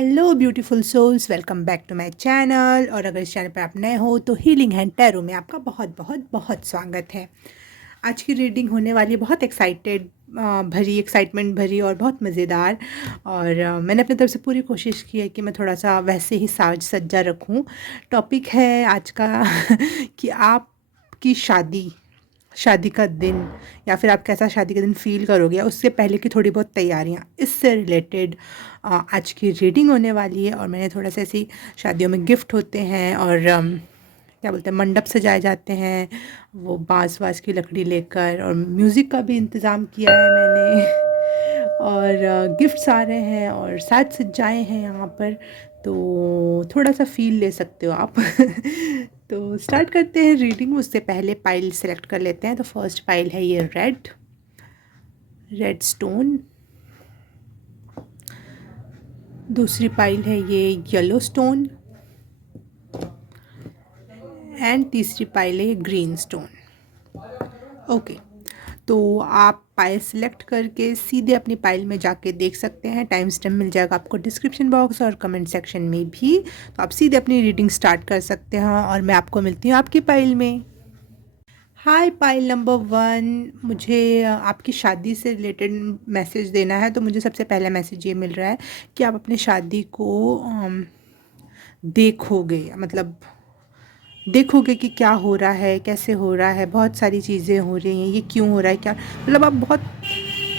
Hello beautiful souls, welcome back to my channel. और अगर इस चैनल पर आप नए हो तो हीलिंग हैंड टैरो में आपका बहुत बहुत बहुत स्वागत है। आज की रीडिंग होने वाली है बहुत एक्साइटमेंट भरी और बहुत मज़ेदार। और मैंने अपनी तरफ से पूरी कोशिश की है कि मैं थोड़ा सा वैसे ही साज सज्जा रखूं। टॉपिक है आज का कि आपकी शादी शादी का दिन या फिर आप कैसा शादी का दिन फील करोगे, उससे पहले की थोड़ी बहुत तैयारियां, इससे रिलेटेड आज की रीडिंग होने वाली है। और मैंने थोड़ा सा ऐसी शादियों में गिफ्ट होते हैं और क्या बोलते हैं, मंडप सजाए जाते हैं वो बांस वास की लकड़ी लेकर, और म्यूज़िक का भी इंतज़ाम किया है मैंने और गिफ्ट्स आ रहे हैं और साज सज्जाएँ हैं यहाँ पर, तो थोड़ा सा फील ले सकते हो आप तो स्टार्ट करते हैं रीडिंग। उससे पहले पाइल सेलेक्ट कर लेते हैं। तो फर्स्ट पाइल है ये रेड रेड स्टोन। दूसरी पाइल है ये येलो स्टोन। एंड तीसरी पाइल है ये ग्रीन स्टोन। ओके, तो आप पाइल सिलेक्ट करके सीधे अपनी पाइल में जाके देख सकते हैं। टाइम स्टैम्प मिल जाएगा आपको डिस्क्रिप्शन बॉक्स और कमेंट सेक्शन में भी, तो आप सीधे अपनी रीडिंग स्टार्ट कर सकते हैं और मैं आपको मिलती हूँ आपकी पाइल में। हाय पाइल नंबर 1, मुझे आपकी शादी से रिलेटेड मैसेज देना है। तो मुझे सबसे पहला मैसेज ये मिल रहा है कि आप अपनी शादी को देखोगे, मतलब देखोगे कि क्या हो रहा है, कैसे हो रहा है, बहुत सारी चीज़ें हो रही हैं, ये क्यों हो रहा है, क्या मतलब आप बहुत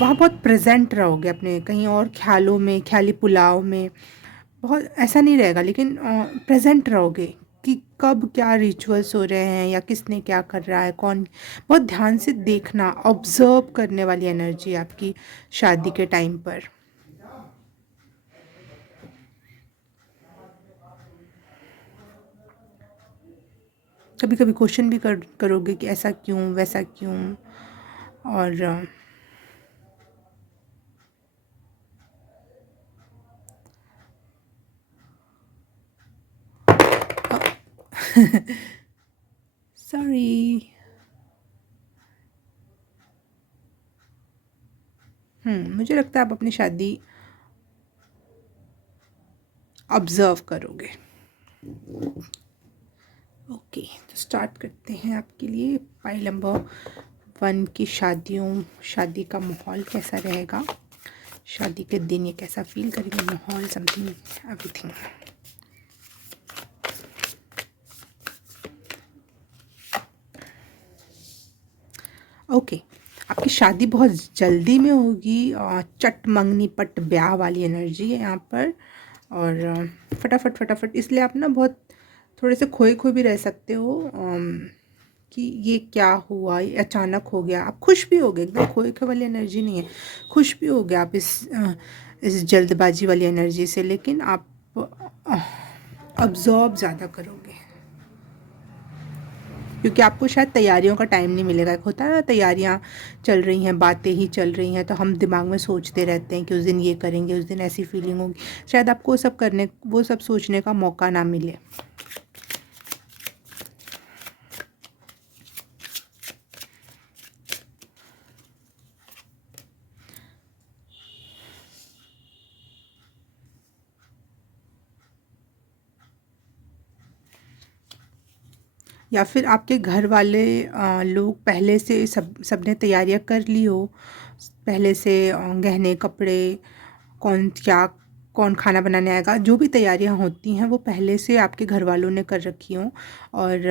वहाँ बहुत प्रेजेंट रहोगे अपने कहीं और ख्यालों में, ख्याली पुलाव में। बहुत ऐसा नहीं रहेगा, लेकिन प्रेजेंट रहोगे कि कब क्या रिचुअल्स हो रहे हैं या किसने क्या कर रहा है, कौन। बहुत ध्यान से देखना, ऑब्जर्व करने वाली एनर्जी आपकी शादी के टाइम पर। कभी कभी क्वेश्चन भी करोगे कि ऐसा क्यों, वैसा क्यों। और सॉरी। मुझे लगता है आप अपनी शादी ऑब्जर्व करोगे। ओके, तो स्टार्ट करते हैं आपके लिए। पाइल नंबर 1 की शादी का माहौल कैसा रहेगा, शादी के दिन ये कैसा फील करेंगे, माहौल, समथिंग, एवरीथिंग। ओके, आपकी शादी बहुत जल्दी में होगी और चट मंगनी पट ब्याह वाली एनर्जी है यहाँ पर। और फटाफट फटाफट, इसलिए आप ना बहुत थोड़े से खोए खोए भी रह सकते हो कि ये क्या हुआ, ये अचानक हो गया। आप खुश भी हो गए, एकदम खोए खोए वाली एनर्जी नहीं है, खुश भी हो गया आप इस जल्दबाजी वाली एनर्जी से, लेकिन आप अब्जॉर्ब ज़्यादा करोगे क्योंकि आपको शायद तैयारियों का टाइम नहीं मिलेगा। एक होता है ना, तैयारियां चल रही हैं, बातें ही चल रही हैं, तो हम दिमाग में सोचते रहते हैं कि उस दिन ये करेंगे, उस दिन ऐसी फीलिंग होगी। शायद आपको वो सब सोचने का मौका ना मिले। या फिर आपके घर वाले लोग पहले से सबने तैयारियां कर ली हो, पहले से गहने कपड़े, कौन खाना बनाने आएगा, जो भी तैयारियां होती हैं वो पहले से आपके घर वालों ने कर रखी हों। और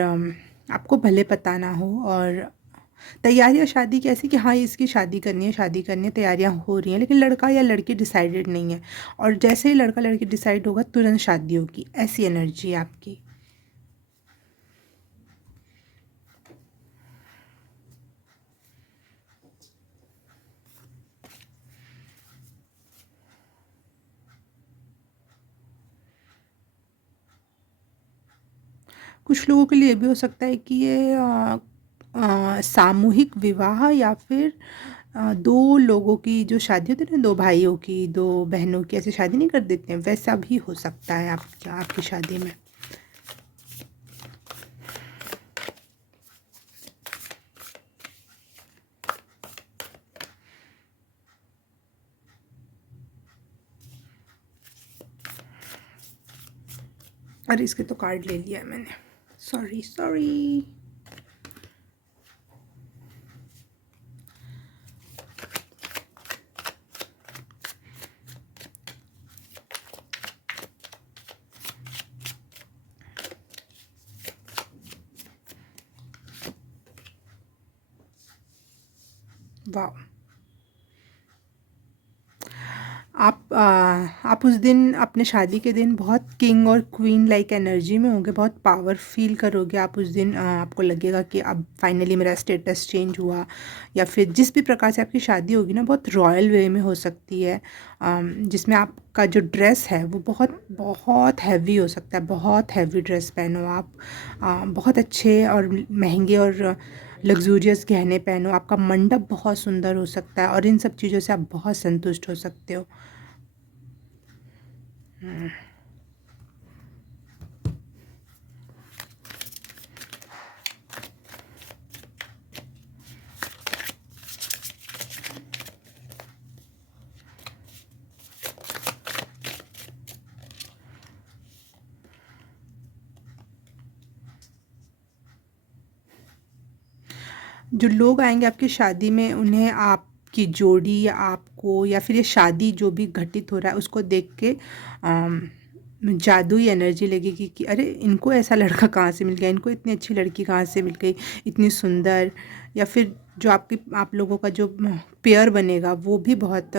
आपको भले पता ना हो, और तैयारियां शादी की ऐसी कि हाँ इसकी शादी करनी है, तैयारियां हो रही हैं, लेकिन लड़का या लड़की डिसाइडेड नहीं है। और जैसे ही लड़का लड़की डिसाइड होगा तुरंत शादी होगी, ऐसी एनर्जी है आपकी। कुछ लोगों के लिए भी हो सकता है कि ये सामूहिक विवाह, या फिर दो लोगों की जो शादी होती है ना, दो भाइयों की, दो बहनों की, ऐसे शादी नहीं कर देते हैं, वैसा भी हो सकता है आपकी शादी में। अरे इसके तो कार्ड ले लिया है मैंने, सॉरी सॉरी। वाह, आप उस दिन अपने शादी के दिन बहुत किंग और क्वीन लाइक एनर्जी में होंगे, बहुत पावर फील करोगे आप उस दिन। आपको लगेगा कि अब फाइनली मेरा स्टेटस चेंज हुआ, या फिर जिस भी प्रकार से आपकी शादी होगी ना, बहुत रॉयल वे में हो सकती है, जिसमें आपका जो ड्रेस है वो बहुत बहुत हैवी हो सकता है। बहुत हैवी ड्रेस पहनो आप, बहुत अच्छे और महंगे और लग्जूरियस गहने पहनो, आपका मंडप बहुत सुंदर हो सकता है, और इन सब चीज़ों से आप बहुत संतुष्ट हो सकते हो। जो लोग आएंगे आपकी शादी में, उन्हें आपकी जोड़ी या आपको या फिर ये शादी जो भी घटित हो रहा है उसको देख के जादुई एनर्जी लगेगी कि अरे इनको ऐसा लड़का कहाँ से मिल गया, इनको इतनी अच्छी लड़की कहाँ से मिल गई, इतनी सुंदर। या फिर जो आप लोगों का जो पेयर बनेगा वो भी बहुत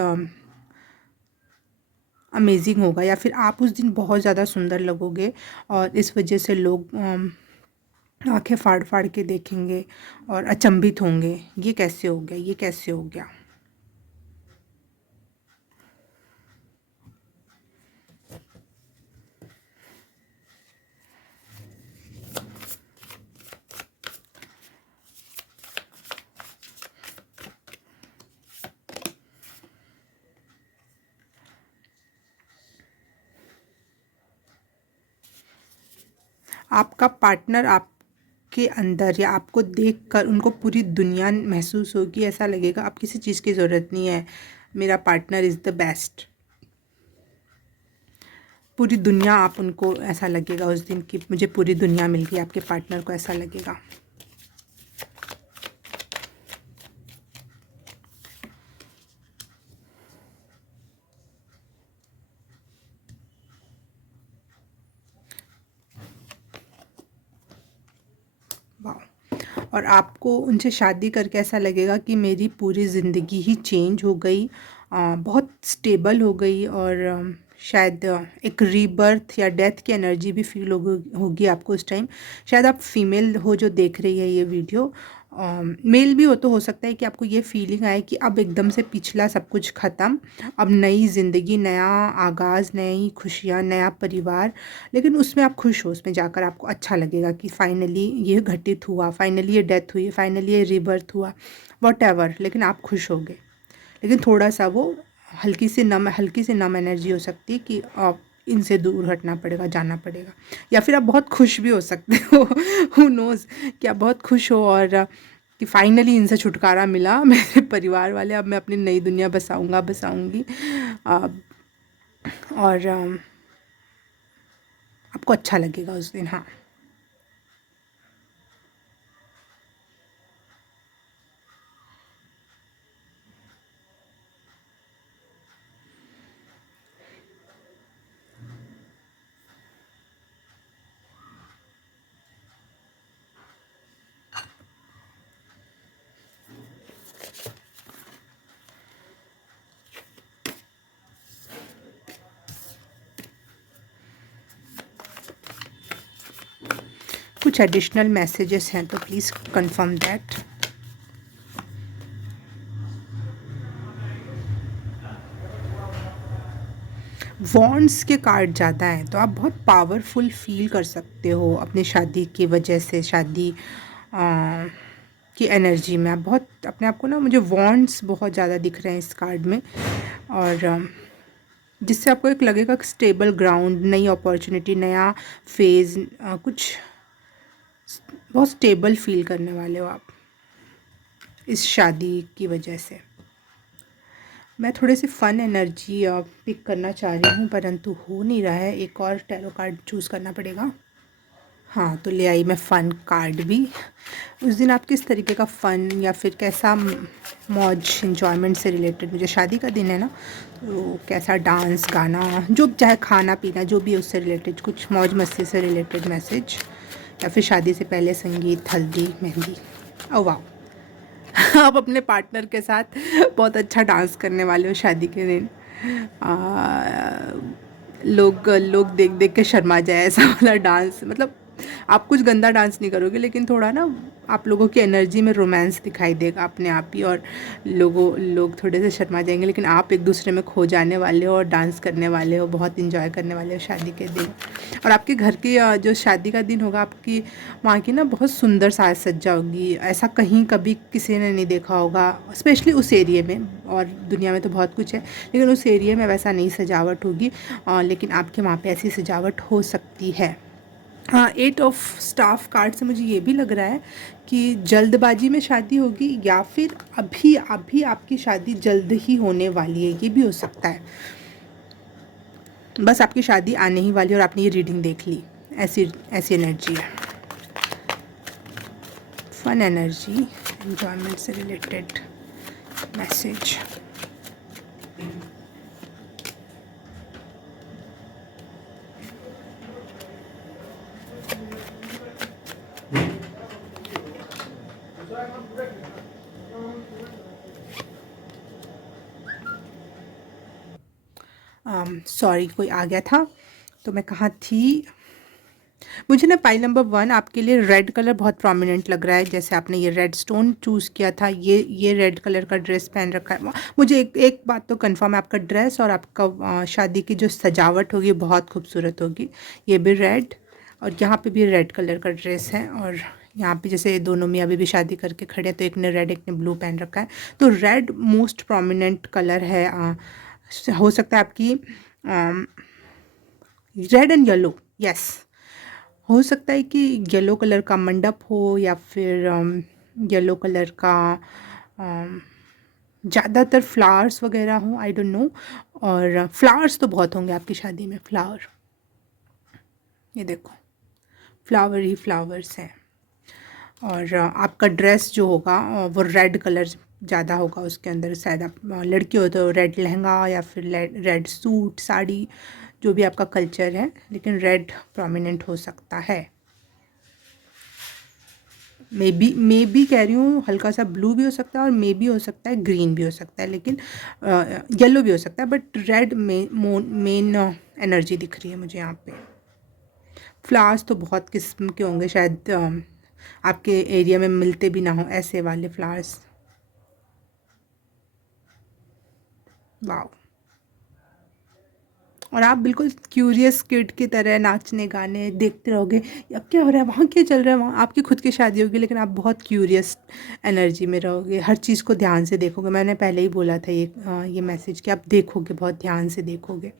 अमेजिंग होगा, या फिर आप उस दिन बहुत ज़्यादा सुंदर लगोगे, और इस वजह से लोग आंखें फाड़ फाड़ के देखेंगे और अचंभित होंगे, ये कैसे हो गया, ये कैसे हो गया। आपका पार्टनर आपके अंदर या आपको देखकर उनको पूरी दुनिया महसूस होगी, ऐसा लगेगा अब किसी चीज़ की ज़रूरत नहीं है, मेरा पार्टनर इज़ द बेस्ट। पूरी दुनिया, आप उनको ऐसा लगेगा उस दिन कि मुझे पूरी दुनिया मिल गई, आपके पार्टनर को ऐसा लगेगा। वाह, और आपको उनसे शादी करके ऐसा लगेगा कि मेरी पूरी ज़िंदगी ही चेंज हो गई, बहुत स्टेबल हो गई, और शायद एक रीबर्थ या डेथ की एनर्जी भी फील होगी आपको उस टाइम। शायद आप फीमेल हो जो देख रही है ये वीडियो, मेल भी हो तो हो सकता है कि आपको ये फीलिंग आए कि अब एकदम से पिछला सब कुछ ख़त्म, अब नई ज़िंदगी, नया आगाज़, नई खुशियाँ, नया परिवार। लेकिन उसमें आप खुश हो, उसमें जाकर आपको अच्छा लगेगा कि फाइनली ये घटित हुआ, फाइनली ये डेथ हुई, फाइनली ये रीबर्थ हुआ, वॉटएवर, लेकिन आप खुश हो गए। लेकिन थोड़ा-सा वो हल्की सी नम एनर्जी हो सकती है कि आप इनसे दूर हटना पड़ेगा, जाना पड़ेगा। या फिर आप बहुत खुश भी हो सकते हो, हू नोज़, कि आप बहुत खुश हो और कि फाइनली इनसे छुटकारा मिला, मेरे परिवार वाले, अब मैं अपनी नई दुनिया बसाऊँगा, बसाऊँगी। और आपको अच्छा लगेगा उस दिन। हाँ। कुछ एडिशनल मैसेजेस हैं तो प्लीज़ कंफर्म दैट। वॉन्ड्स के कार्ड ज़्यादा हैं, तो आप बहुत पावरफुल फील कर सकते हो अपनी शादी की वजह से, शादी की एनर्जी में आप बहुत अपने आप को ना, मुझे वॉन्ड्स बहुत ज़्यादा दिख रहे हैं इस कार्ड में, और जिससे आपको एक लगेगा कि स्टेबल ग्राउंड, नई अपॉर्चुनिटी, नया फेज़, कुछ बहुत स्टेबल फील करने वाले हो आप इस शादी की वजह से। मैं थोड़े से फ़न एनर्जी पिक करना चाह रही हूँ, परंतु हो नहीं रहा है। एक और टैरो कार्ड चूज़ करना पड़ेगा। हाँ, तो ले आई मैं फ़न कार्ड भी। उस दिन आप किस तरीके का फ़न या फिर कैसा मौज एन्जॉयमेंट से रिलेटेड, मुझे शादी का दिन है ना, तो कैसा डांस गाना जो चाहे खाना पीना जो भी है उससे रिलेटेड, कुछ मौज मस्ती से रिलेटेड मैसेज, या फिर शादी से पहले संगीत, हल्दी, मेहंदी। ओह वाह! आप अपने पार्टनर के साथ बहुत अच्छा डांस करने वाले हो शादी के दिन। लोग लोग देख देख के शर्मा जाए ऐसा वाला डांस, मतलब आप कुछ गंदा डांस नहीं करोगे, लेकिन थोड़ा ना आप लोगों की एनर्जी में रोमांस दिखाई देगा अपने आप ही, और लोग थोड़े से शर्मा जाएंगे, लेकिन आप एक दूसरे में खो जाने वाले हो और डांस करने वाले हो, बहुत इंजॉय करने वाले हो शादी के दिन। और आपके घर की जो शादी का दिन होगा, आपकी वहाँ की ना बहुत सुंदर साज सज्जा होगी, ऐसा कहीं कभी किसी ने नहीं देखा होगा, स्पेशली उस एरिया में। और दुनिया में तो बहुत कुछ है, लेकिन उस एरिया में वैसा नहीं सजावट होगी, लेकिन आपके वहाँ पे ऐसी सजावट हो सकती है। हाँ, 8 ऑफ स्टाफ कार्ड से मुझे ये भी लग रहा है कि जल्दबाजी में शादी होगी, या फिर अभी अभी आपकी शादी जल्द ही होने वाली है, ये भी हो सकता है। बस आपकी शादी आने ही वाली है और आपने ये रीडिंग देख ली, ऐसी ऐसी एनर्जी है। फन एनर्जी, एन्जॉयमेंट से रिलेटेड मैसेज। सॉरी, कोई आ गया था, तो मैं कहाँ थी। मुझे ना पाइल नंबर 1 आपके लिए रेड कलर बहुत प्रोमिनेंट लग रहा है, जैसे आपने ये रेड स्टोन चूज़ किया था, ये रेड कलर का ड्रेस पहन रखा है। मुझे एक बात तो कंफर्म है, आपका ड्रेस और आपका शादी की जो सजावट होगी बहुत खूबसूरत होगी। ये भी रेड, और यहाँ पे भी रेड कलर का ड्रेस है, और यहाँ पे जैसे दोनों मियाँ बीवी शादी करके खड़े हैं, तो एक ने रेड एक ने ब्लू पहन रखा है, तो रेड मोस्ट प्रोमिनेंट कलर है। हो सकता है आपकी रेड एंड येलो, यस, हो सकता है कि येलो कलर का मंडप हो, या फिर येलो कलर का ज़्यादातर फ्लावर्स वगैरह हो, आई डोंट नो। और फ्लावर्स तो बहुत होंगे आपकी शादी में, फ्लावर, ये देखो फ्लावर ही फ्लावर्स हैं। और आपका ड्रेस जो होगा वो रेड कलर ज़्यादा होगा उसके अंदर, शायद आप लड़की हो तो रेड लहंगा, या फिर रेड सूट साड़ी, जो भी आपका कल्चर है, लेकिन रेड प्रोमिनेंट हो सकता है। मे बी कह रही हूँ, हल्का सा ब्लू भी हो सकता है, और मे बी हो सकता है ग्रीन भी हो सकता है, लेकिन येलो भी हो सकता है, बट रेड मेन एनर्जी दिख रही है मुझे यहाँ पे। फ्लावर्स तो बहुत किस्म के होंगे, शायद आपके एरिया में मिलते भी ना हो ऐसे वाले फ्लावर्स। वाओ! और आप बिल्कुल क्यूरियस किड की तरह नाचने गाने देखते रहोगे, अब क्या हो रहा है वहाँ, क्या चल रहा है वहाँ। आपकी खुद की शादी होगी, लेकिन आप बहुत क्यूरियस एनर्जी में रहोगे, हर चीज़ को ध्यान से देखोगे। मैंने पहले ही बोला था ये मैसेज कि आप देखोगे, बहुत ध्यान से देखोगे,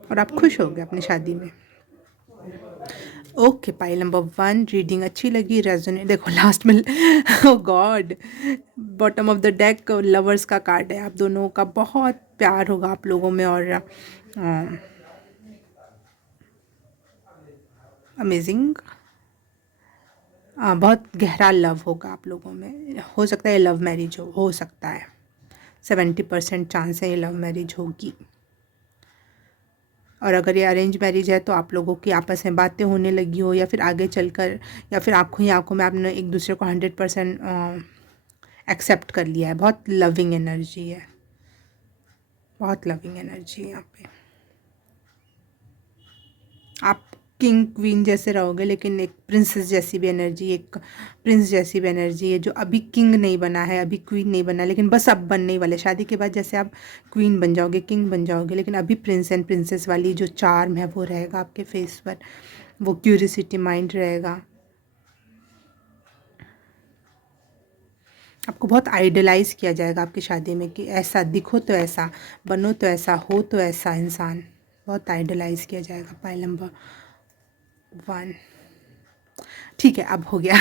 और आप खुश होगे अपनी शादी में। ओके, पाइल नंबर 1 रीडिंग अच्छी लगी, रेजोनेट, देखो लास्ट में oh God, bottom of the deck lovers का कार्ड है। आप दोनों का बहुत प्यार होगा आप लोगों में, और अमेजिंग, बहुत गहरा लव होगा आप लोगों में। हो सकता है ये लव मैरिज हो सकता है, 70% चांस है ये लव मैरिज होगी। और अगर ये अरेंज मैरिज है तो आप लोगों की आपस में बातें होने लगी हो, या फिर आगे चलकर, या फिर आंखों ही आंखों में आपने एक दूसरे को 100% एक्सेप्ट कर लिया है। बहुत लविंग एनर्जी है, बहुत लविंग एनर्जी है यहाँ पे। आप किंग क्वीन जैसे रहोगे, लेकिन एक प्रिंसेस जैसी भी एनर्जी, एक प्रिंस जैसी भी एनर्जी है, जो अभी किंग नहीं बना है, अभी क्वीन नहीं बना, लेकिन बस अब बनने ही वाले। शादी के बाद जैसे आप क्वीन बन जाओगे, किंग बन जाओगे, लेकिन अभी प्रिंस एंड प्रिंसेस वाली जो चार्म है वो रहेगा आपके फेस पर, वो क्यूरियसिटी माइंड रहेगा। आपको बहुत आइडलाइज़ किया जाएगा आपकी शादी में, कि ऐसा दिखो तो ऐसा, बनो तो ऐसा, हो तो ऐसा इंसान, बहुत आइडलाइज़ किया जाएगा। पाइल नंबर 1, ठीक है, अब हो गया।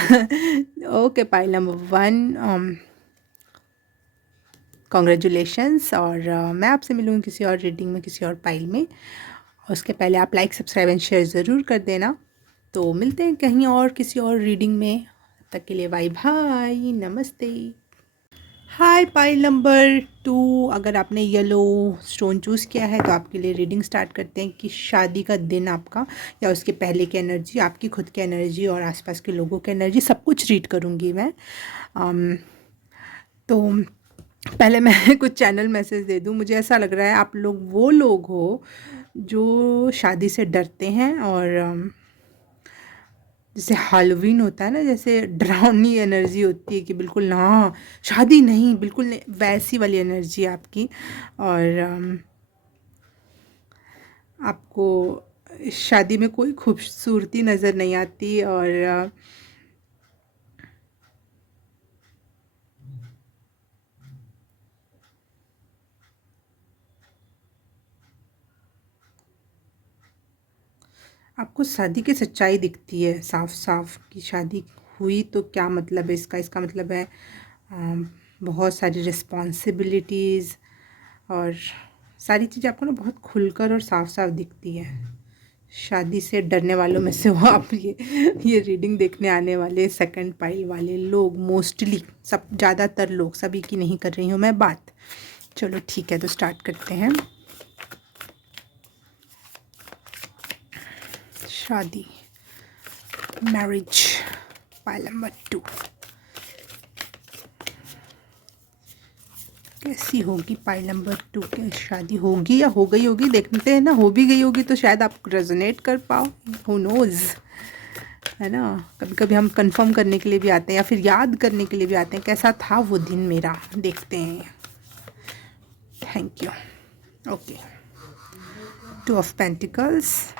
Okay, pile number 1, congratulations. और मैं आपसे मिलूँगी किसी और रीडिंग में, किसी और पाइल में। उसके पहले आप लाइक, सब्सक्राइब एंड शेयर ज़रूर कर देना। तो मिलते हैं कहीं और किसी और रीडिंग में। तब तक के लिए बाय बाय, नमस्ते। हाय पाइल नंबर 2, अगर आपने येलो स्टोन चूज़ किया है तो आपके लिए रीडिंग स्टार्ट करते हैं कि शादी का दिन आपका या उसके पहले की एनर्जी, आपकी खुद की एनर्जी और आसपास के लोगों की एनर्जी, सब कुछ रीड करूँगी मैं। तो पहले मैं कुछ चैनल मैसेज दे दूँ। मुझे ऐसा लग रहा है आप लोग वो लोग हो जो शादी से डरते हैं और जैसे हैलोवीन होता है ना, जैसे डरावनी एनर्जी होती है कि बिल्कुल ना, शादी नहीं, बिल्कुल नहीं, वैसी वाली एनर्जी आपकी। और आपको शादी में कोई खूबसूरती नज़र नहीं आती और आपको शादी की सच्चाई दिखती है साफ साफ कि शादी हुई तो क्या मतलब है इसका। इसका मतलब है बहुत सारी रिस्पॉन्सिबिलिटीज़ और सारी चीज़ें आपको ना बहुत खुलकर और साफ साफ दिखती है। शादी से डरने वालों में से हो आप। ये रीडिंग देखने आने वाले सेकंड पाइल वाले लोग मोस्टली, सब ज़्यादातर लोग, सभी की नहीं कर रही हूँ मैं बात। चलो ठीक है, तो स्टार्ट करते हैं। शादी, मैरिज, पाइल नंबर 2। कैसी होगी पाइल नंबर 2 की शादी? होगी या हो गई होगी, देखते हैं ना। हो भी गई होगी तो शायद आप रेजोनेट कर पाओ, हु नोज़, है ना। कभी कभी हम कंफर्म करने के लिए भी आते हैं या फिर याद करने के लिए भी आते हैं कैसा था वो दिन मेरा। देखते हैं। Thank you. Okay, 2 of pentacles,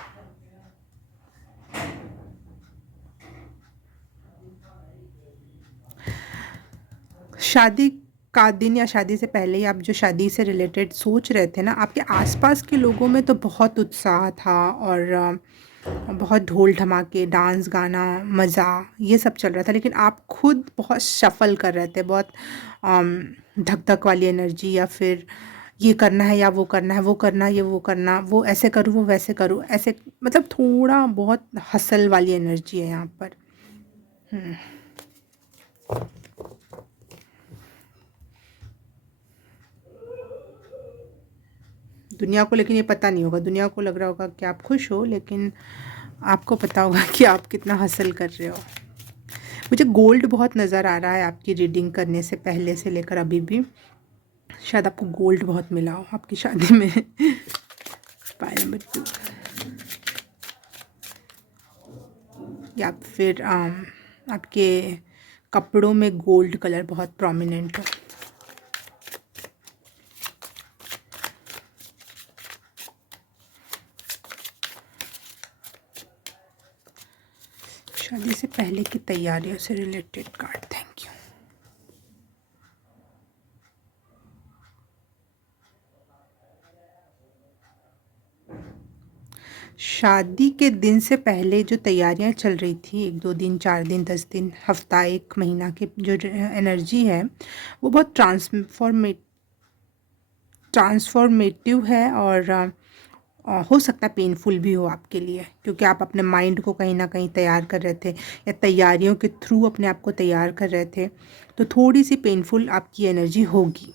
शादी का दिन या शादी से पहले ही आप जो शादी से रिलेटेड सोच रहे थे ना, आपके आसपास के लोगों में तो बहुत उत्साह था और बहुत ढोल धमाके, डांस, गाना, मज़ा, ये सब चल रहा था। लेकिन आप खुद बहुत शफल कर रहे थे, बहुत धक धक वाली एनर्जी, या फिर ये करना है या वो करना है, वो करना ये वो करना, वो ऐसे करूँ वो वैसे करूँ, ऐसे, मतलब थोड़ा बहुत हसल वाली एनर्जी है यहाँ पर। दुनिया को लेकिन ये पता नहीं होगा। दुनिया को लग रहा होगा कि आप खुश हो, लेकिन आपको पता होगा कि आप कितना हासिल कर रहे हो। मुझे गोल्ड बहुत नज़र आ रहा है आपकी रीडिंग करने से पहले से लेकर अभी भी। शायद आपको गोल्ड बहुत मिला हो आपकी शादी में। पाइल नंबर 2, या फिर आपके कपड़ों में गोल्ड कलर बहुत प्रोमिनेंट हो। शादी से पहले की तैयारियों से रिलेटेड कार्ड। Thank you. शादी के दिन से पहले जो तैयारियां चल रही थी, 1-2 दिन, 4 दिन, 10 दिन, हफ्ता, 1 महीना की जो एनर्जी है, वो बहुत ट्रांसफॉर्मेटिव है और हो सकता है पेनफुल भी हो आपके लिए, क्योंकि आप अपने माइंड को कहीं ना कहीं तैयार कर रहे थे या तैयारियों के थ्रू अपने आप को तैयार कर रहे थे। तो थोड़ी सी पेनफुल आपकी एनर्जी होगी,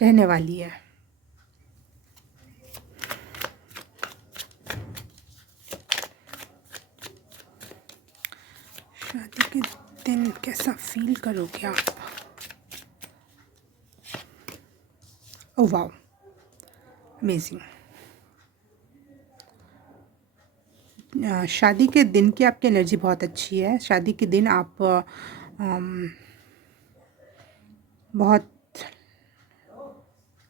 रहने वाली है। शादी के दिन कैसा फील करोगे आप? Oh wow, amazing. शादी के दिन की आपकी एनर्जी बहुत अच्छी है। शादी के दिन आप बहुत,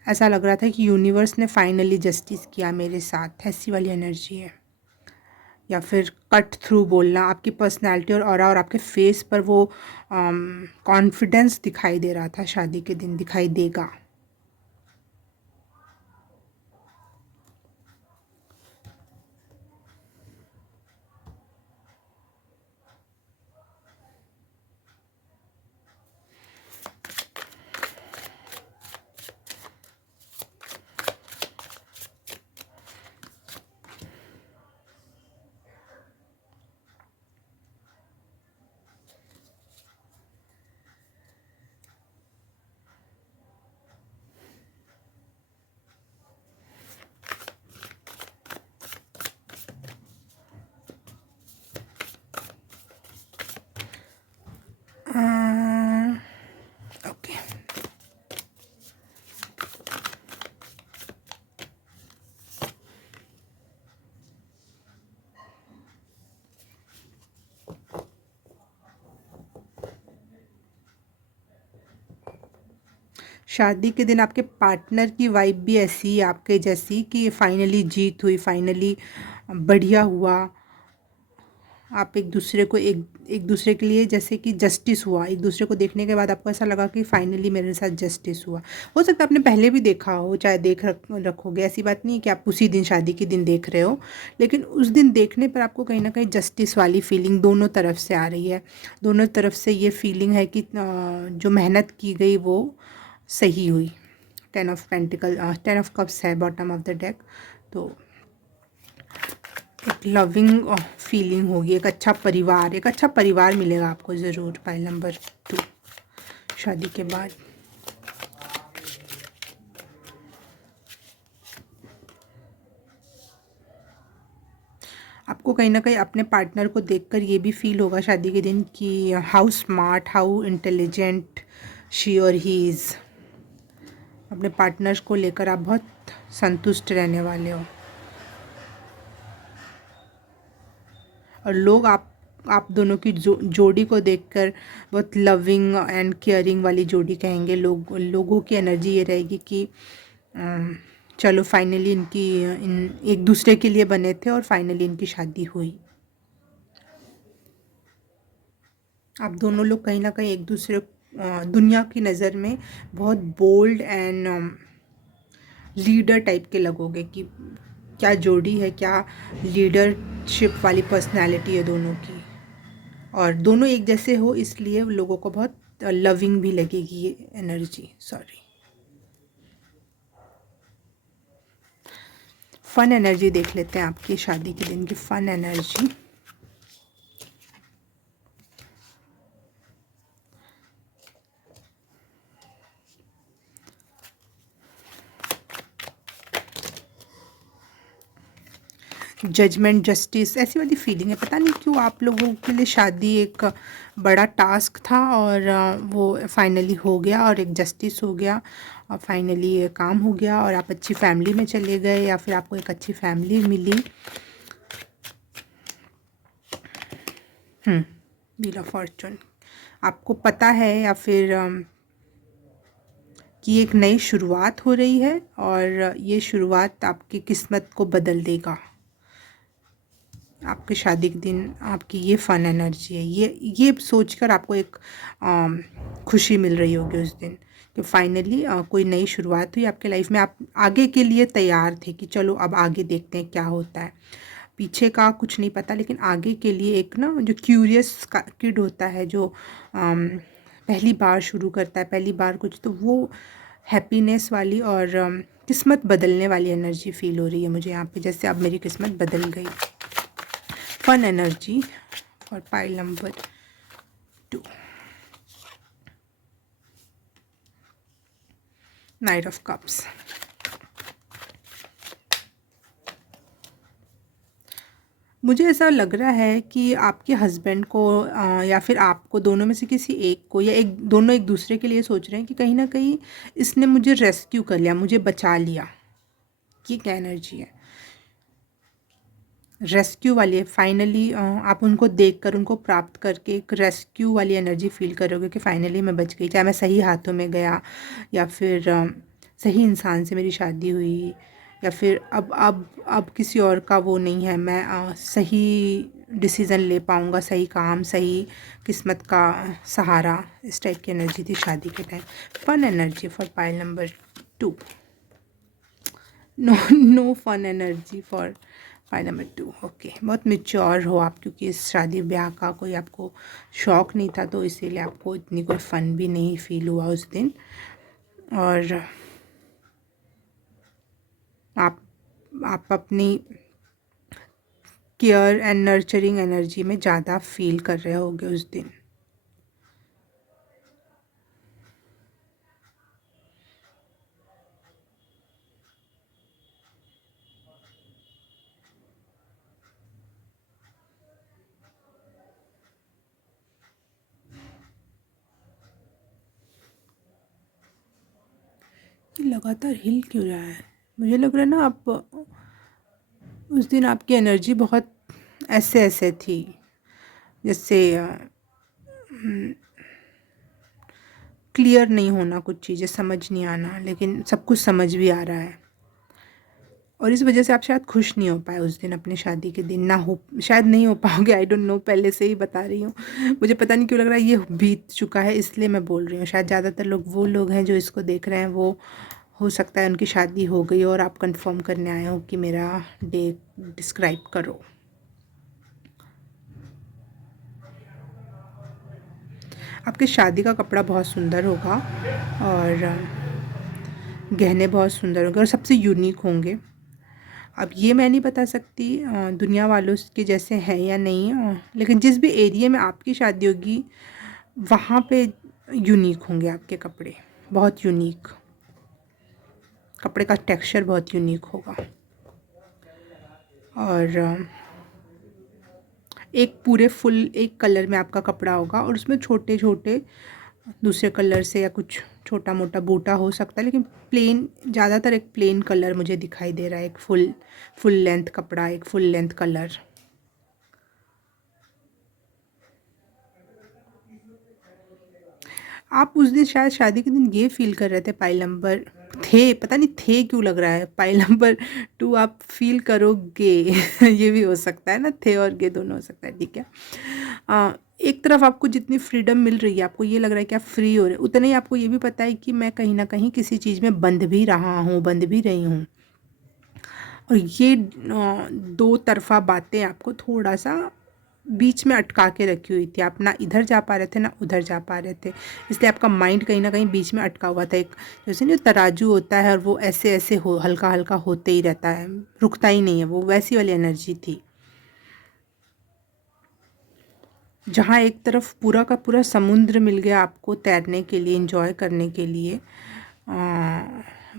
ऐसा लग रहा था कि यूनिवर्स ने फाइनली जस्टिस किया मेरे साथ, ऐसी वाली एनर्जी है। या फिर कट थ्रू बोलना, आपकी पर्सनैलिटी और ऑरा और आपके फेस पर वो कॉन्फिडेंस दिखाई दे रहा था, शादी के दिन दिखाई देगा। शादी के दिन आपके पार्टनर की वाइब भी ऐसी है आपके जैसी कि फाइनली जीत हुई, फाइनली बढ़िया हुआ। आप एक दूसरे को एक दूसरे के लिए जैसे कि जस्टिस हुआ, एक दूसरे को देखने के बाद आपको ऐसा लगा कि फाइनली मेरे साथ जस्टिस हुआ। हो सकता है आपने पहले भी देखा हो, चाहे रखोगे, ऐसी बात नहीं है कि आप उसी दिन शादी के दिन देख रहे हो, लेकिन उस दिन देखने पर आपको कहीं ना कहीं जस्टिस वाली फीलिंग दोनों तरफ से आ रही है। दोनों तरफ से ये फीलिंग है कि जो मेहनत की गई वो सही हुई। 10 ऑफ कप्स है बॉटम ऑफ द डेक। तो एक लविंग फीलिंग होगी, एक अच्छा परिवार मिलेगा आपको ज़रूर। पाइल नंबर 2, शादी के बाद। आपको कहीं ना कहीं अपने पार्टनर को देखकर ये भी फील होगा शादी के दिन कि how smart, how intelligent she और ही इज़। अपने पार्टनर्स को लेकर आप बहुत संतुष्ट रहने वाले हो, और लोग आप दोनों की जोड़ी को देखकर बहुत लविंग एंड केयरिंग वाली जोड़ी कहेंगे। लोगों की एनर्जी ये रहेगी कि चलो फाइनली इन एक दूसरे के लिए बने थे और फाइनली इनकी शादी हुई। आप दोनों लोग कहीं ना कहीं एक दूसरे दुनिया की नज़र में बहुत बोल्ड एंड लीडर टाइप के लगोगे कि क्या जोड़ी है, क्या लीडरशिप वाली पर्सनालिटी है दोनों की। और दोनों एक जैसे हो इसलिए लोगों को बहुत लविंग भी लगेगी ये एनर्जी। सॉरी, फन एनर्जी देख लेते हैं आपकी शादी के दिन की फन एनर्जी। जजमेंट, जस्टिस, ऐसी वाली फीलिंग है। पता नहीं क्यों आप लोगों के लिए शादी एक बड़ा टास्क था और वो फाइनली हो गया, और एक जस्टिस हो गया, और फाइनली ये काम हो गया, और आप अच्छी फैमिली में चले गए, या फिर आपको एक अच्छी फैमिली मिली। व्हील ऑफ फॉर्चून, आपको पता है या फिर कि एक नई शुरुआत हो रही है, और ये शुरुआत आपकी किस्मत को बदल देगा। आपके शादी के दिन आपकी ये फ़न एनर्जी है। ये सोचकर आपको एक खुशी मिल रही होगी उस दिन कि फाइनली कोई नई शुरुआत हुई आपके लाइफ में। आप आगे के लिए तैयार थे कि चलो अब आगे देखते हैं क्या होता है। पीछे का कुछ नहीं पता, लेकिन आगे के लिए एक ना जो क्यूरियस किड होता है, जो पहली बार शुरू करता है, पहली बार कुछ, तो वो हैप्पीनेस वाली और किस्मत बदलने वाली एनर्जी फील हो रही है मुझे यहाँ पे, जैसे अब मेरी किस्मत बदल गई। Fun energy for pile number 2, knight of cups. मुझे ऐसा लग रहा है कि आपके हस्बैंड को या फिर आपको, दोनों में से किसी एक को, या एक दोनों एक दूसरे के लिए सोच रहे हैं कि कहीं ना कहीं इसने मुझे रेस्क्यू कर लिया, मुझे बचा लिया। ये क्या एनर्जी है? रेस्क्यू वाली है। फाइनली आप उनको देखकर, उनको प्राप्त करके एक रेस्क्यू वाली एनर्जी फील करोगे कि फाइनली मैं बच गई, चाहे मैं सही हाथों में गया, या फिर सही इंसान से मेरी शादी हुई, या फिर अब किसी और का वो नहीं है, मैं सही डिसीज़न ले पाऊँगा, सही काम, सही किस्मत का सहारा। इस टाइप की एनर्जी थी शादी के time. Fun energy for pile number 2, no fun energy for pile number 2। Okay, बहुत मेच्योर हो आप, क्योंकि इस शादी ब्याह का कोई आपको शौक़ नहीं था, तो इसीलिए आपको इतनी कोई फ़न भी नहीं फील हुआ उस दिन। और आप अपनी केयर एंड नर्चरिंग एनर्जी में ज़्यादा फील कर रहे होगे उस दिन। ये लगातार हिल क्यों रहा है? मुझे लग रहा है ना, आप उस दिन आपकी एनर्जी बहुत ऐसे ऐसे थी, जैसे क्लियर नहीं होना, कुछ चीज़ें समझ नहीं आना, लेकिन सब कुछ समझ भी आ रहा है। और इस वजह से आप शायद खुश नहीं हो पाए उस दिन, अपनी शादी के दिन ना हो, शायद नहीं हो पाओगे, आई डोंट नो, पहले से ही बता रही हूँ। मुझे पता नहीं क्यों लग रहा है ये बीत चुका है, इसलिए मैं बोल रही हूँ। शायद ज़्यादातर लोग, वो लोग हैं जो इसको देख रहे हैं, वो हो सकता है उनकी शादी हो गई और आप कंफर्म करने आए हो कि मेरा डेट डिस्क्राइब करो। आपकी शादी का कपड़ा बहुत सुंदर होगा और गहने बहुत सुंदर होंगे और सबसे यूनिक होंगे। अब ये मैं नहीं बता सकती दुनिया वालों के जैसे हैं या नहीं, लेकिन जिस भी एरिया में आपकी शादी होगी वहाँ पे यूनिक होंगे आपके कपड़े, बहुत यूनिक। कपड़े का टेक्सचर बहुत यूनिक होगा और एक पूरे फुल एक कलर में आपका कपड़ा होगा और उसमें छोटे छोटे दूसरे कलर से या कुछ छोटा मोटा बूटा हो सकता है, लेकिन प्लेन, ज़्यादातर एक प्लेन कलर मुझे दिखाई दे रहा है। एक फुल लेंथ कपड़ा, एक फुल लेंथ कलर। आप उस दिन शायद शादी के दिन ये फील कर रहे थे, पाइल नंबर थे, पता नहीं थे क्यों लग रहा है, पाइल नंबर 2 आप फील करोगे। ये भी हो सकता है ना, थे और गे दोनों हो सकता है, ठीक है। एक तरफ आपको जितनी फ्रीडम मिल रही है, आपको ये लग रहा है कि आप फ्री हो रहे, उतना ही आपको ये भी पता है कि मैं कहीं ना कहीं किसी चीज़ में बंध भी रहा हूँ, बंध भी रही हूँ। और ये दो तरफा बातें आपको थोड़ा सा बीच में अटका के रखी हुई थी। आप ना इधर जा पा रहे थे ना उधर जा पा रहे थे, इसलिए आपका माइंड कहीं ना कहीं बीच में अटका हुआ था। एक जैसे नहीं तराजू होता है और वो ऐसे ऐसे हो हल्का हल्का होते ही रहता है, रुकता ही नहीं है, वो वैसी वाली एनर्जी थी। जहाँ एक तरफ पूरा का पूरा समुद्र मिल गया आपको तैरने के लिए, एंजॉय करने के लिए,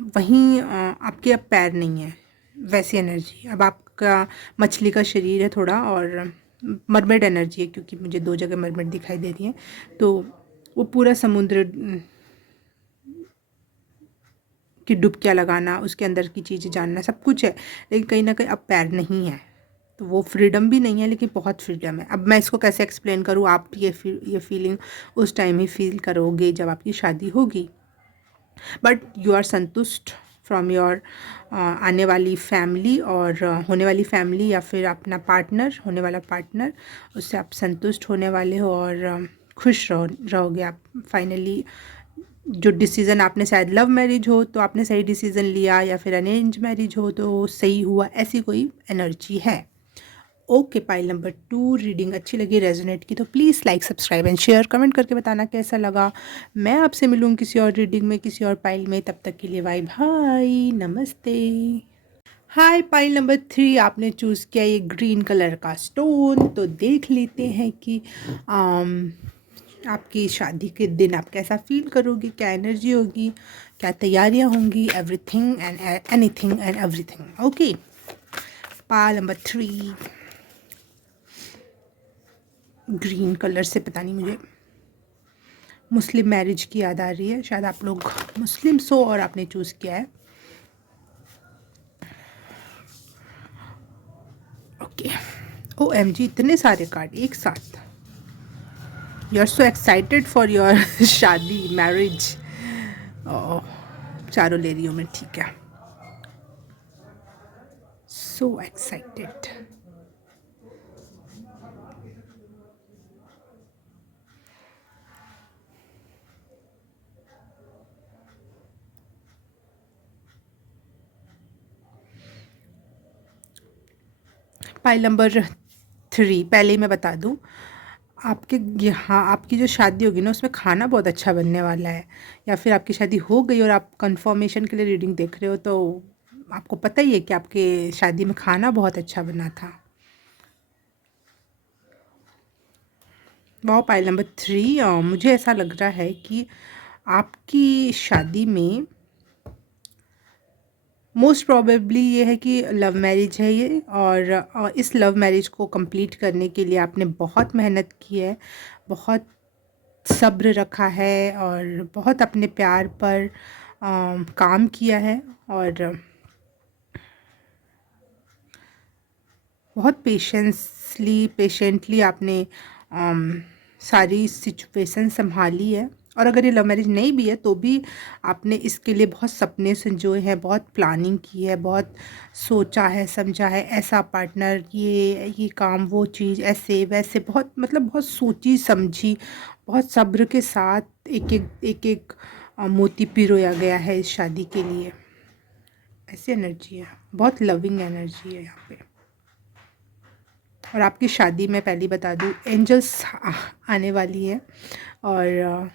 वहीं आपके अब पैर नहीं है, वैसी एनर्जी। अब आपका मछली का शरीर है थोड़ा, और मरमेड एनर्जी है, क्योंकि मुझे 2 जगह मरमेड दिखाई दे रही है। तो वो पूरा समुद्र की डुबकियाँ लगाना, उसके अंदर की चीज़ें जानना, सब कुछ है, लेकिन कहीं ना कहीं अब पैर नहीं है। तो वो फ्रीडम भी नहीं है, लेकिन बहुत फ्रीडम है। अब मैं इसको कैसे एक्सप्लेन करूँ, आप ये फीलिंग उस टाइम ही फील करोगे जब आपकी शादी होगी। बट यू आर संतुष्ट फ्रॉम योर आने वाली फैमिली और होने वाली फैमिली, या फिर अपना पार्टनर, होने वाला पार्टनर, उससे आप संतुष्ट होने वाले हो और खुश रहोगे आप फाइनली। जो डिसीज़न आपने, शायद लव मैरिज हो तो आपने सही डिसीज़न लिया, या फिर अरेंज मैरिज हो तो सही हुआ, ऐसी कोई एनर्जी है। ओके, पाइल नंबर 2 रीडिंग अच्छी लगी, रेजोनेट की, तो please like, subscribe and share, comment करके बताना कैसा लगा। मैं आपसे मिलूँ किसी और रीडिंग में, किसी और पाइल में, तब तक के लिए बाय बाय, नमस्ते। हाय, पाइल नंबर 3 आपने चूज़ किया ये ग्रीन कलर का स्टोन, तो देख लेते हैं कि आपकी शादी के दिन आप कैसा फील करोगे, क्या एनर्जी होगी, क्या तैयारियां होंगी, everything and anything and everything. Okay, pile number 3 green colour से, पता नहीं मुझे मुस्लिम मैरिज की याद आ रही है, शायद आप लोग मुस्लिम हो और आपने चूज़ किया है। ओके, OMG, इतने सारे कार्ड एक साथ। You are so excited for your शादी, मैरिज। चारों ले रही हूँ मैं, ठीक है। So excited. पाइल नंबर 3, पहले ही मैं बता दूँ, आपके यहाँ आपकी जो शादी होगी ना, उसमें खाना बहुत अच्छा बनने वाला है। या फिर आपकी शादी हो गई और आप कंफर्मेशन के लिए रीडिंग देख रहे हो, तो आपको पता ही है कि आपके शादी में खाना बहुत अच्छा बना था। वाह, पाइल नंबर 3, मुझे ऐसा लग रहा है कि आपकी शादी में मोस्ट प्रोबेबली ये है कि लव मैरिज है ये, और इस लव मैरिज को कंप्लीट करने के लिए आपने बहुत मेहनत की है, बहुत सब्र रखा है, और बहुत अपने प्यार पर काम किया है, और बहुत पेशेंटली आपने सारी सिचुएशन संभाली है, और अगर ये लव मैरिज नहीं भी है तो भी आपने इसके लिए बहुत सपने संजोए हैं, बहुत प्लानिंग की है, बहुत सोचा है, समझा है, ऐसा पार्टनर, ये काम, वो चीज़, ऐसे वैसे, बहुत मतलब बहुत सोची समझी, बहुत सब्र के साथ एक एक मोती पिरोया गया है इस शादी के लिए। ऐसी एनर्जी है, बहुत लविंग एनर्जी है यहाँ पे। और आपकी शादी में पहले बता दूँ, एंजल्स आने वाली है और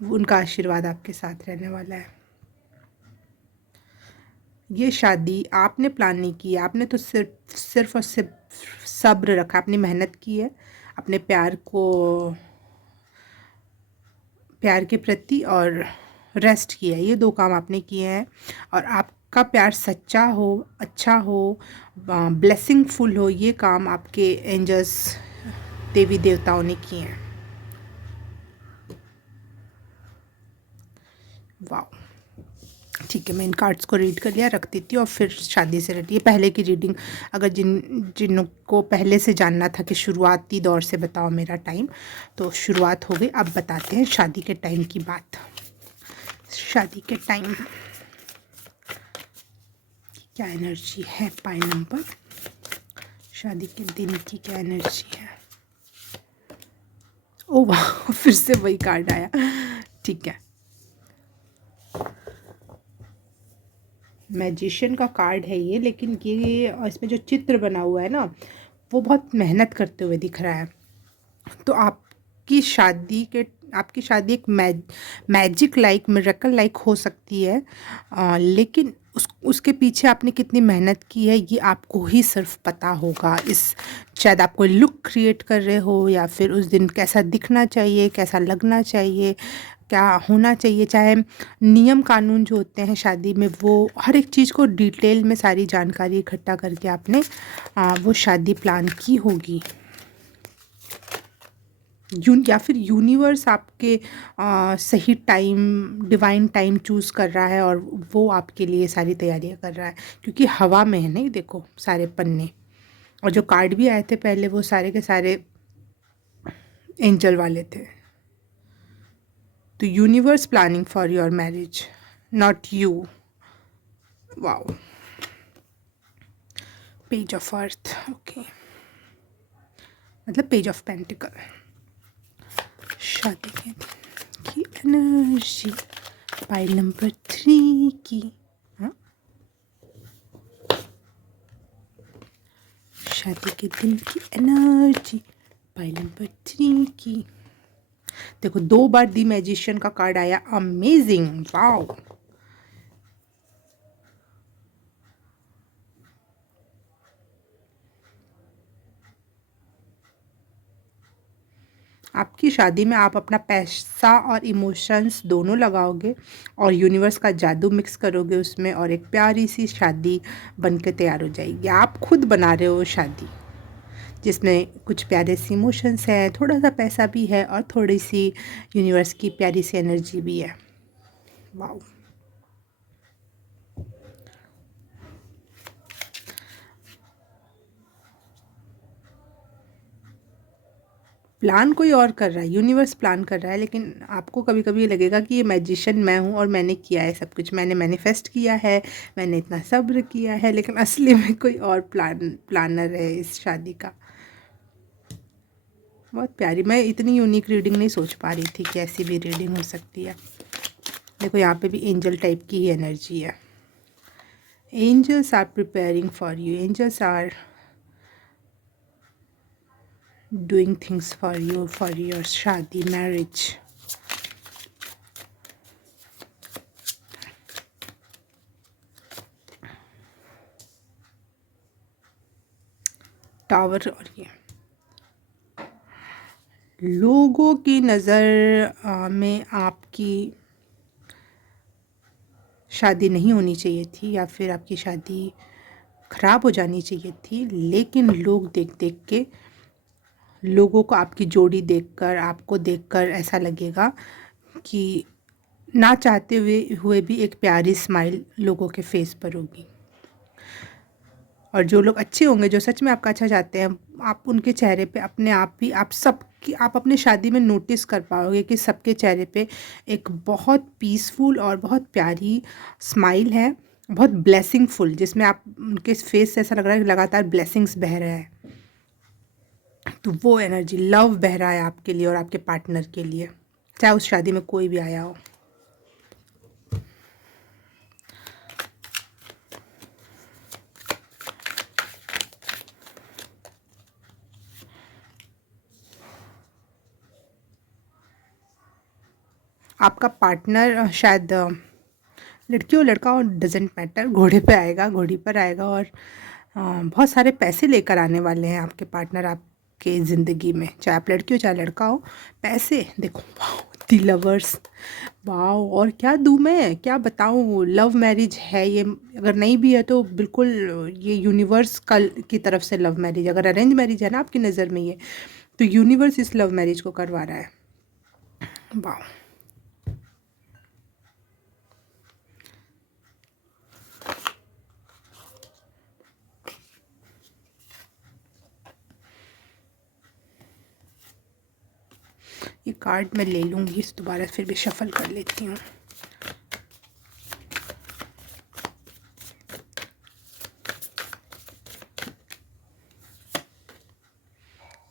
उनका आशीर्वाद आपके साथ रहने वाला है। ये शादी आपने प्लान नहीं की है, आपने तो सिर्फ और सिर्फ सब्र रखा, अपनी मेहनत की है, अपने प्यार के प्रति, और रेस्ट किया है। ये दो काम आपने किए हैं। और आपका प्यार सच्चा हो, अच्छा हो, ब्लेसिंगफुल हो, ये काम आपके एंजल्स, देवी देवताओं ने किए हैं। वाह, ठीक है, मैं इन कार्ड्स को रीड कर लिया, रख देती हूँ और फिर शादी से रिलेटेड ये पहले की रीडिंग, अगर जिनको पहले से जानना था कि शुरुआती दौर से बताओ मेरा टाइम, तो शुरुआत हो गई। अब बताते हैं शादी के टाइम की बात। शादी के टाइम क्या एनर्जी है, पाई नंबर, शादी के दिन की क्या एनर्जी है। ओ वाह, फिर से वही कार्ड आया। ठीक है, मैजिशियन का कार्ड है ये, लेकिन ये इसमें जो चित्र बना हुआ है ना, वो बहुत मेहनत करते हुए दिख रहा है। तो आपकी शादी एक मैजिक लाइक, मिरेकल लाइक हो सकती है, लेकिन उसके पीछे आपने कितनी मेहनत की है ये आपको ही सिर्फ पता होगा। शायद आप कोई लुक क्रिएट कर रहे हो, या फिर उस दिन कैसा दिखना चाहिए, कैसा लगना चाहिए, क्या होना चाहिए, चाहे नियम कानून जो होते हैं शादी में, वो हर एक चीज़ को डिटेल में सारी जानकारी इकट्ठा करके आपने वो शादी प्लान की होगी। या फिर यूनिवर्स आपके सही टाइम, डिवाइन टाइम चूज़ कर रहा है और वो आपके लिए सारी तैयारियां कर रहा है, क्योंकि हवा में है नहीं, देखो सारे पन्ने, और जो कार्ड भी आए थे पहले वो सारे के सारे एंजल वाले थे। तो universe planning for your marriage, not you. Wow, page of earth, okay, मतलब पेज ऑफ पेंटिकल। शादी के दिन की एनर्जी, पाइल नंबर 3 की, हाँ, शादी के दिन की एनर्जी, पाइल नंबर 3 की। देखो 2 बार दी मैजिशियन का कार्ड आया, अमेजिंग, वाओ। आपकी शादी में आप अपना पैसा और इमोशंस दोनों लगाओगे और यूनिवर्स का जादू मिक्स करोगे उसमें, और एक प्यारी सी शादी बन के तैयार हो जाएगी। आप खुद बना रहे हो शादी, जिसमें कुछ प्यारे सी इमोशंस हैं, थोड़ा सा पैसा भी है, और थोड़ी सी यूनिवर्स की प्यारी सी एनर्जी भी है। वाओ, प्लान कोई और कर रहा है, यूनिवर्स प्लान कर रहा है, लेकिन आपको कभी कभी ये लगेगा कि ये मैजिशियन मैं हूँ और मैंने किया है सब कुछ, मैंने मैनिफेस्ट किया है, मैंने इतना सब्र किया है, लेकिन असली में कोई और प्लानर है इस शादी का। बहुत प्यारी, मैं इतनी यूनिक रीडिंग नहीं सोच पा रही थी कि ऐसी भी रीडिंग हो सकती है। देखो यहाँ पे भी एंजल टाइप की ही एनर्जी है। Angels are preparing for you, angels are doing things for you, for your शादी, marriage। टावर, और ये लोगों की नज़र में आपकी शादी नहीं होनी चाहिए थी, या फिर आपकी शादी ख़राब हो जानी चाहिए थी, लेकिन लोग देख देख के, लोगों को आपकी जोड़ी देखकर, आपको देखकर ऐसा लगेगा कि ना चाहते हुए भी एक प्यारी स्माइल लोगों के फेस पर होगी। और जो लोग अच्छे होंगे, जो सच में आपका अच्छा चाहते हैं, आप उनके चेहरे पे अपने आप ही, आप सब कि आप अपने शादी में नोटिस कर पाओगे कि सबके चेहरे पे एक बहुत पीसफुल और बहुत प्यारी स्माइल है, बहुत ब्लेसिंगफुल, जिसमें आप उनके फेस से ऐसा लग रहा है कि लगातार ब्लेसिंग्स बह रहा है। तो वो एनर्जी, लव बह रहा है आपके लिए और आपके पार्टनर के लिए, चाहे उस शादी में कोई भी आया हो। आपका पार्टनर शायद लड़की हो लड़का हो डजेंट मैटर, घोड़े पे आएगा, घोड़ी पर आएगा और बहुत सारे पैसे लेकर आने वाले हैं आपके पार्टनर आपके ज़िंदगी में, चाहे आप लड़की हो चाहे लड़का हो। पैसे देखो, वाओ, दी लवर्स, वाओ, और क्या दूँ मैं, क्या बताऊँ, लव मैरिज है ये। अगर नहीं भी है तो बिल्कुल ये यूनिवर्स की तरफ से लव मैरिज। अगर अरेंज मैरिज है ना आपकी नज़र में ये, तो यूनिवर्स इस लव मैरिज को करवा रहा है। वाओ। ये कार्ड मैं ले लूँगी, इस दोबारा फिर भी शफल कर लेती हूँ।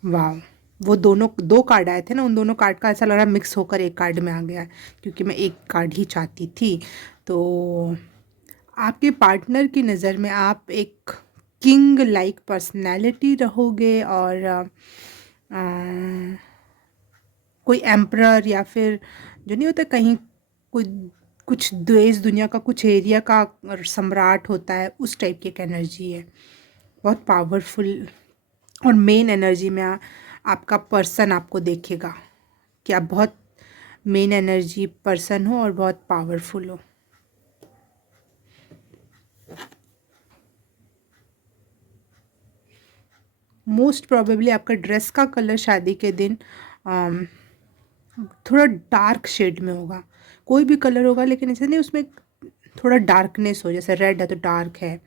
वाह, वो दोनों दो कार्ड आए थे ना, उन दोनों कार्ड का ऐसा लग रहा है मिक्स होकर एक कार्ड में आ गया है, क्योंकि मैं एक कार्ड ही चाहती थी। तो आपके पार्टनर की नज़र में आप एक किंग लाइक पर्सनैलिटी रहोगे, और कोई एम्परर या फिर जो नहीं होता कहीं कोई कुछ देश दुनिया का कुछ एरिया का सम्राट होता है, उस टाइप की एक एनर्जी है, बहुत पावरफुल। और मेन एनर्जी में आपका पर्सन आपको देखेगा कि आप बहुत मेन एनर्जी पर्सन हो और बहुत पावरफुल हो। मोस्ट प्रोबेबली आपका ड्रेस का कलर शादी के दिन थोड़ा डार्क शेड में होगा। कोई भी कलर होगा, लेकिन ऐसे नहीं उसमें थोड़ा डार्कनेस हो, जैसे रेड है तो डार्क है,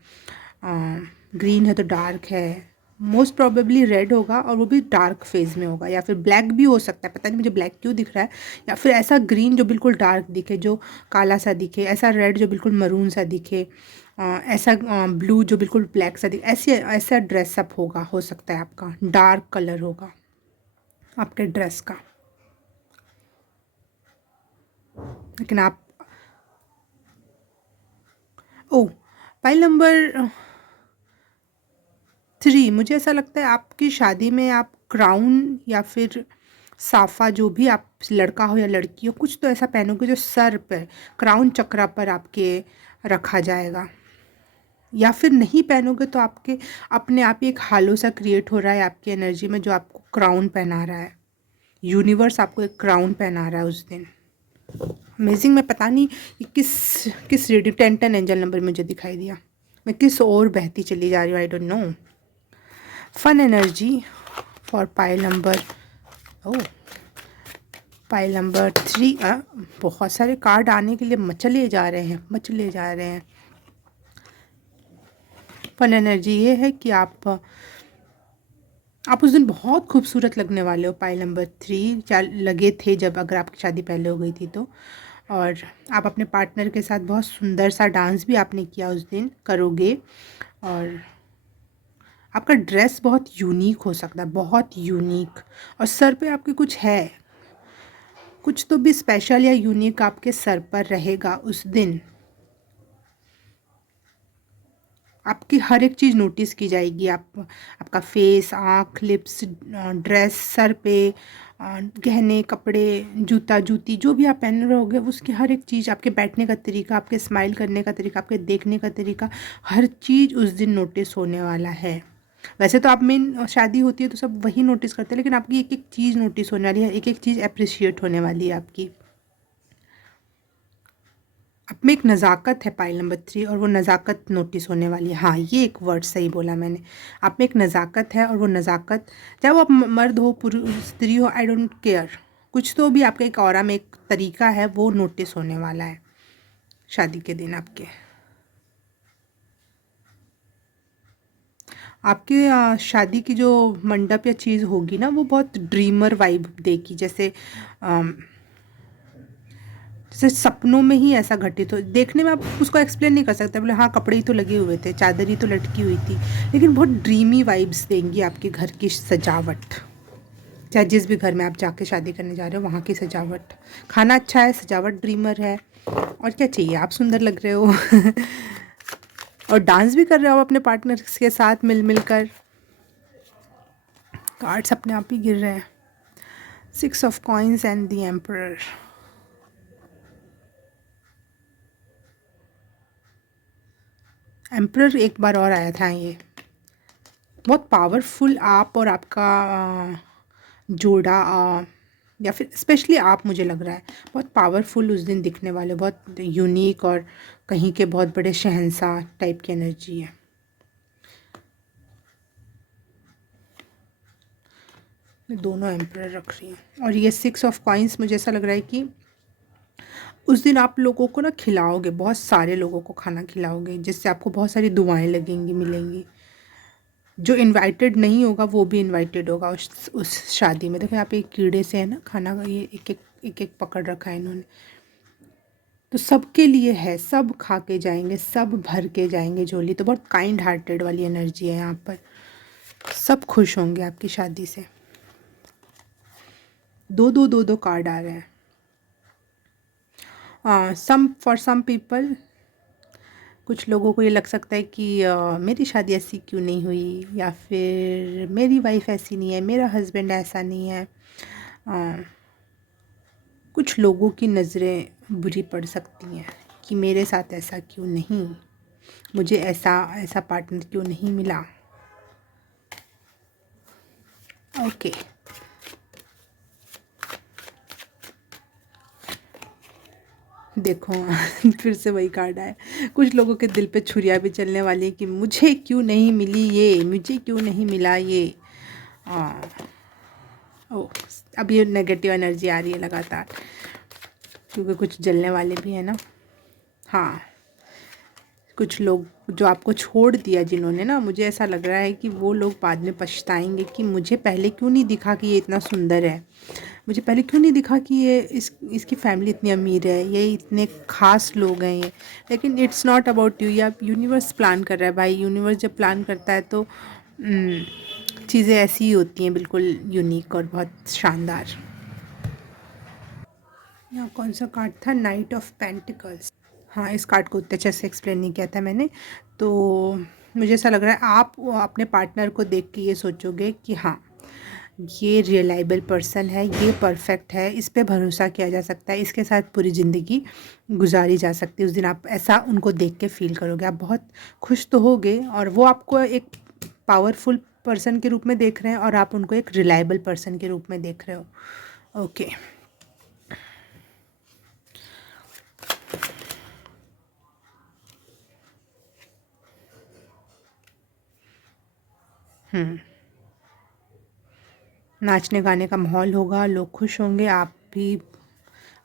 ग्रीन है तो डार्क है। मोस्ट प्रोबेबली रेड होगा और वो भी डार्क फेज में होगा, या फिर ब्लैक भी हो सकता है, पता नहीं मुझे ब्लैक क्यों दिख रहा है। या फिर ऐसा ग्रीन जो बिल्कुल डार्क दिखे, जो काला सा दिखे, ऐसा रेड जो बिल्कुल मरून सा दिखे, ऐसा ब्लू जो बिल्कुल ब्लैक सा दिखे, ऐसे ऐसा ड्रेसअप होगा, हो सकता है आपका डार्क कलर होगा आपके ड्रेस का। लेकिन आप ओ पाइल नंबर 3, मुझे ऐसा लगता है आपकी शादी में आप क्राउन या फिर साफा, जो भी आप लड़का हो या लड़की हो, कुछ तो ऐसा पहनोगे जो सर पर क्राउन चक्रा पर आपके रखा जाएगा। या फिर नहीं पहनोगे तो आपके अपने आप ही एक हालो सा क्रिएट हो रहा है आपकी एनर्जी में, जो आपको क्राउन पहना रहा है। यूनिवर्स आपको एक क्राउन पहना रहा है उस दिन। अमेजिंग। मैं पता नहीं कि किस किस रीडिंग 10 एंजल नंबर मुझे दिखाई दिया, मैं किस ओर बहती चली जा रही हूँ, I don't know. Fun energy for pile number, oh, pile number 3। बहुत सारे कार्ड आने के लिए मचले जा रहे हैं, मचले जा रहे हैं। फन एनर्जी ये है कि आप उस दिन बहुत खूबसूरत लगने वाले हो, पाइल नंबर 3 लगे थे जब, अगर आपकी शादी पहले हो गई थी तो। और आप अपने पार्टनर के साथ बहुत सुंदर सा डांस भी आपने किया उस दिन, करोगे। और आपका ड्रेस बहुत यूनिक हो सकता है, बहुत यूनिक। और सर पे आपके कुछ है, कुछ तो भी स्पेशल या यूनिक आपके सर पर रहेगा उस दिन। आपकी हर एक चीज़ नोटिस की जाएगी, आपका फेस, आँख, लिप्स, ड्रेस, सर पे, गहने, कपड़े, जूता जूती, जो भी आप पहन रहोगे उसकी हर एक चीज़, आपके बैठने का तरीका, आपके स्माइल करने का तरीका, आपके देखने का तरीका, हर चीज़ उस दिन नोटिस होने वाला है। वैसे तो आप मेन शादी होती है तो सब वही नोटिस करते हैं, लेकिन आपकी एक एक चीज़ नोटिस होने वाली है, एक एक चीज़ अप्रिशिएट होने वाली है आपकी। अब में एक नज़ाकत है पाइल नंबर 3, और वो नज़ाकत नोटिस होने वाली है। हाँ, ये एक वर्ड सही बोला मैंने। आप में एक नज़ाकत है, और वो नज़ाकत, चाहे वो आप मर्द हो, पुरुष, स्त्री हो, आई डोंट केयर, कुछ तो भी आपके एक ऑरा में एक तरीका है, वो नोटिस होने वाला है शादी के दिन आपके। आपके शादी की जो मंडप या चीज़ होगी ना, वो बहुत ड्रीमर वाइब देगी, जैसे जैसे सपनों में ही ऐसा घटित हो। देखने में आप उसको एक्सप्लेन नहीं कर सकते, बोले हाँ कपड़े ही तो लगे हुए थे, चादर ही तो लटकी हुई थी, लेकिन बहुत ड्रीमी वाइब्स देंगी आपके घर की सजावट। चाहे जिस भी घर में आप जाके शादी करने जा रहे हो, वहाँ की सजावट। खाना अच्छा है, सजावट ड्रीमर है, और क्या चाहिए, आप सुंदर लग रहे हो। और डांस भी कर रहे हो अपने पार्टनर के साथ मिल मिल कर। कार्ड्स अपने आप ही गिर रहे हैं। 6 of coins and the emperor. Emperor एक बार और आया था ये। बहुत पावरफुल आप और आपका जोड़ा, या फिर स्पेशली आप, मुझे लग रहा है बहुत पावरफुल उस दिन दिखने वाले, बहुत यूनिक और कहीं के बहुत बड़े शहंशाह टाइप की एनर्जी है। मैं दोनों एम्परर रख रही हूँ, और ये 6 ऑफ कॉइन्स मुझे ऐसा लग रहा है कि उस दिन आप लोगों को ना खिलाओगे, बहुत सारे लोगों को खाना खिलाओगे, जिससे आपको बहुत सारी दुआएं लगेंगी, मिलेंगी। जो इनवाइटेड नहीं होगा वो भी इनवाइटेड होगा उस शादी में। देखो यहाँ पे एक कीड़े से है ना खाना, ये एक एक पकड़ रखा है इन्होंने। तो सबके लिए है, सब खा के जाएंगे, सब भर के जाएंगे झोली। तो बहुत काइंड हार्टेड वाली एनर्जी है यहाँ पर। सब खुश होंगे आपकी शादी से। दो कार्ड आ रहे हैं। फॉर सम पीपल, कुछ लोगों को ये लग सकता है कि मेरी शादी ऐसी क्यों नहीं हुई, या फिर मेरी वाइफ ऐसी नहीं है, मेरा हस्बैंड ऐसा नहीं है। कुछ लोगों की नज़रें बुरी पड़ सकती हैं कि मेरे साथ ऐसा क्यों नहीं, मुझे ऐसा पार्टनर क्यों नहीं मिला। ओके, देखो फिर से वही कार्ड आया। कुछ लोगों के दिल पे छुरियाँ भी चलने वाली है कि मुझे क्यों नहीं मिली ये, मुझे क्यों नहीं मिला ये। ओ, अब ये नेगेटिव एनर्जी आ रही है लगातार, क्योंकि कुछ जलने वाले भी हैं ना। हाँ, कुछ लोग जो आपको छोड़ दिया जिन्होंने ना, मुझे ऐसा लग रहा है कि वो लोग बाद में पछताएंगे कि मुझे पहले क्यों नहीं दिखा कि ये इतना सुंदर है, मुझे पहले क्यों नहीं दिखा कि ये इसकी फैमिली इतनी अमीर है, ये इतने खास लोग हैं ये। लेकिन इट्स नॉट अबाउट यू, या यूनिवर्स प्लान कर रहा है भाई। यूनिवर्स जब प्लान करता है तो चीज़ें ऐसी ही होती हैं, बिल्कुल यूनिक और बहुत शानदार। यहाँ कौन सा कार्ड था, नाइट ऑफ पेंटिकल्स। हाँ, इस कार्ड को उतने अच्छे से एक्सप्लेन नहीं किया था मैंने। तो मुझे ऐसा लग रहा है आप अपने पार्टनर को देख के ये सोचोगे कि हाँ, ये रियलाइबल पर्सन है, ये परफेक्ट है, इस पे भरोसा किया जा सकता है, इसके साथ पूरी ज़िंदगी गुजारी जा सकती है। उस दिन आप ऐसा उनको देख के फील करोगे, आप बहुत खुश तो होगे, और वो आपको एक पावरफुल पर्सन के रूप में देख रहे हैं, और आप उनको एक रिलायबल पर्सन के रूप में देख रहे हो। ओके, नाचने गाने का माहौल होगा, लोग खुश होंगे, आप भी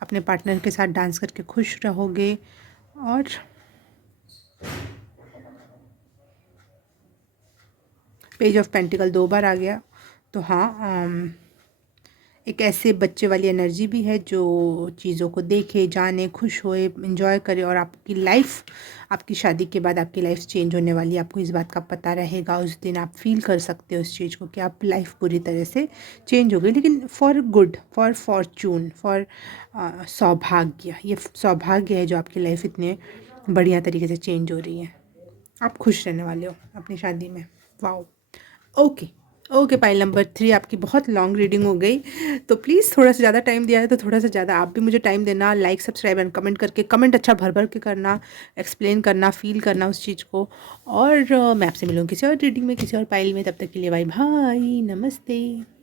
अपने पार्टनर के साथ डांस करके खुश रहोगे। और पेज ऑफ पेंटिकल 2 बार आ गया। तो हाँ, एक ऐसे बच्चे वाली एनर्जी भी है जो चीज़ों को देखे, जाने, खुश होए, एंजॉय करे, और आपकी लाइफ, आपकी शादी के बाद आपकी लाइफ चेंज होने वाली है। आपको इस बात का पता रहेगा, उस दिन आप फील कर सकते हो उस चीज़ को कि आप लाइफ पूरी तरह से चेंज हो गई, लेकिन for good, for Fortune, for सौभाग्य। ये सौभाग्य है जो आपकी लाइफ इतने बढ़िया तरीके से चेंज हो रही है। आप खुश रहने वाले हो अपनी शादी में। Wow. Okay, okay, pile number 3 आपकी बहुत लॉन्ग रीडिंग हो गई, तो प्लीज़ थोड़ा सा ज़्यादा टाइम दिया है तो थोड़ा सा ज़्यादा आप भी मुझे टाइम देना। लाइक, सब्सक्राइब एंड कमेंट करके, कमेंट अच्छा भर भर के करना, एक्सप्लेन करना, फील करना उस चीज़ को। और मैं आपसे मिलूँगी किसी और रीडिंग में, किसी और पाइल में। तब तक के लिए बाय बाय, नमस्ते।